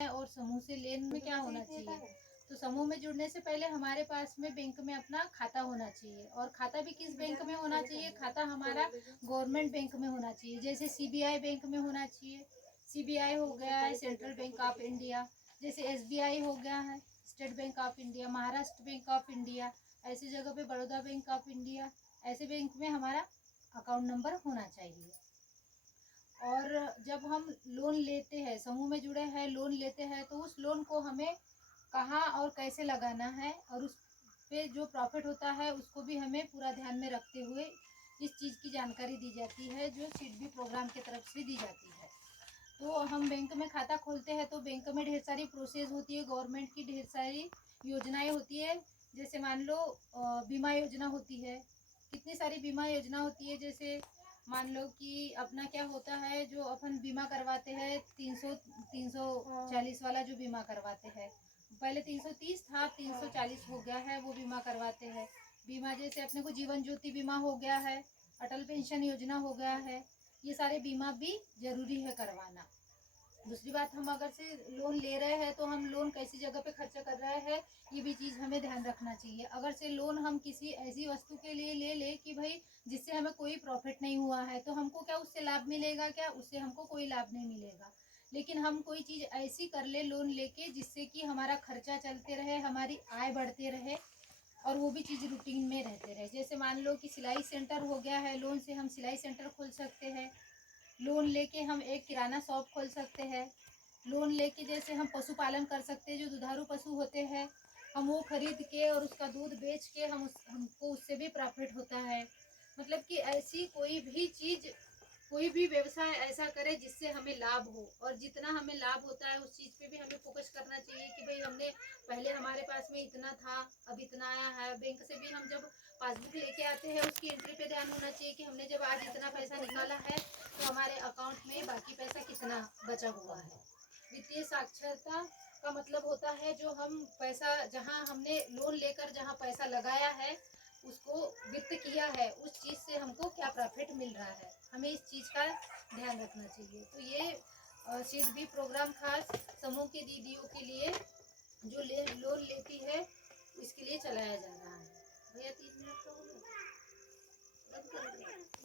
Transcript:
और समूह से लेन में क्या होना चाहिए। तो समूह में जुड़ने से पहले हमारे पास में बैंक में अपना खाता होना चाहिए, और खाता भी किस बैंक में होना चाहिए, खाता हमारा गवर्नमेंट बैंक में होना चाहिए। जैसे सीबीआई बैंक में होना चाहिए, सीबीआई हो गया है सेंट्रल बैंक ऑफ इंडिया, जैसे एसबीआई हो गया है state bank of India, Maharashtra bank of India, ऐसी जगह पे बड़ौदा बैंक ऑफ इंडिया, ऐसे बैंक में हमारा अकाउंट नंबर होना चाहिए। और जब हम लोन लेते हैं, समूह में जुड़े हैं, लोन लेते हैं, तो उस लोन को हमें कहाँ और कैसे लगाना है, और उस पे जो प्रॉफिट होता है उसको भी हमें पूरा ध्यान में रखते हुए इस चीज़ की जानकारी दी जाती है, जो सीडबी प्रोग्राम की तरफ से दी जाती है। तो हम बैंक में खाता खोलते हैं तो बैंक में ढेर सारी प्रोसेस होती है, गवर्नमेंट की ढेर सारी योजनाएं होती है। जैसे मान लो बीमा योजना होती है, कितनी सारी बीमा योजना होती है। जैसे मान लो कि अपना क्या होता है, जो अपन बीमा करवाते हैं 340 वाला जो बीमा करवाते हैं, पहले 330 था, 340 हो गया है, वो बीमा करवाते हैं। बीमा जैसे अपने को जीवन ज्योति बीमा हो गया है, अटल पेंशन योजना हो गया है, ये सारे बीमा भी जरूरी है करवाना। दूसरी बात, हम अगर से लोन ले रहे हैं तो हम लोन कैसी जगह पे खर्चा कर रहे हैं, ये भी चीज़ हमें ध्यान रखना चाहिए। अगर से लोन हम किसी ऐसी वस्तु के लिए ले ले कि भाई जिससे हमें कोई प्रॉफिट नहीं हुआ है, तो हमको क्या उससे लाभ मिलेगा, क्या उससे हमको कोई लाभ नहीं मिलेगा। लेकिन हम कोई चीज़ ऐसी कर ले लोन लेके जिससे कि हमारा खर्चा चलते रहे, हमारी आय बढ़ते रहे, और वो भी चीज़ रूटीन में रहते रहे। जैसे मान लो कि सिलाई सेंटर हो गया है, लोन से हम सिलाई सेंटर खोल सकते हैं। लोन लेके हम एक किराना शॉप खोल सकते हैं। लोन लेके जैसे हम पशुपालन कर सकते हैं, जो दुधारू पशु होते हैं, हम वो खरीद के और उसका दूध बेच के हमको उससे भी प्रॉफिट होता है। मतलब कि ऐसी कोई भी चीज़, कोई भी व्यवसाय ऐसा करे जिससे हमें लाभ हो, और जितना हमें लाभ होता है उस चीज़ पे भी हमें फोकस करना चाहिए कि भाई हमने पहले हमारे पास में इतना था, अब इतना आया है। बैंक से भी हम जब पासबुक लेके आते हैं उसकी एंट्री पे ध्यान होना चाहिए कि हमने जब आज इतना पैसा निकाला है तो हमारे अकाउंट में बाकी पैसा कितना बचा हुआ है। वित्तीय साक्षरता का मतलब होता है जो हम पैसा, जहाँ हमने लोन लेकर जहाँ पैसा लगाया है, उसको वित्त किया है, उस चीज़ से हमको क्या प्रॉफिट मिल रहा है, हमें इस चीज़ का ध्यान रखना चाहिए। तो ये सीडबी प्रोग्राम खास समूह के दीदियों के लिए जो लोन लेती है इसके लिए चलाया जा रहा है। भैया 3 मिनट का हो गया, बंद कर दो।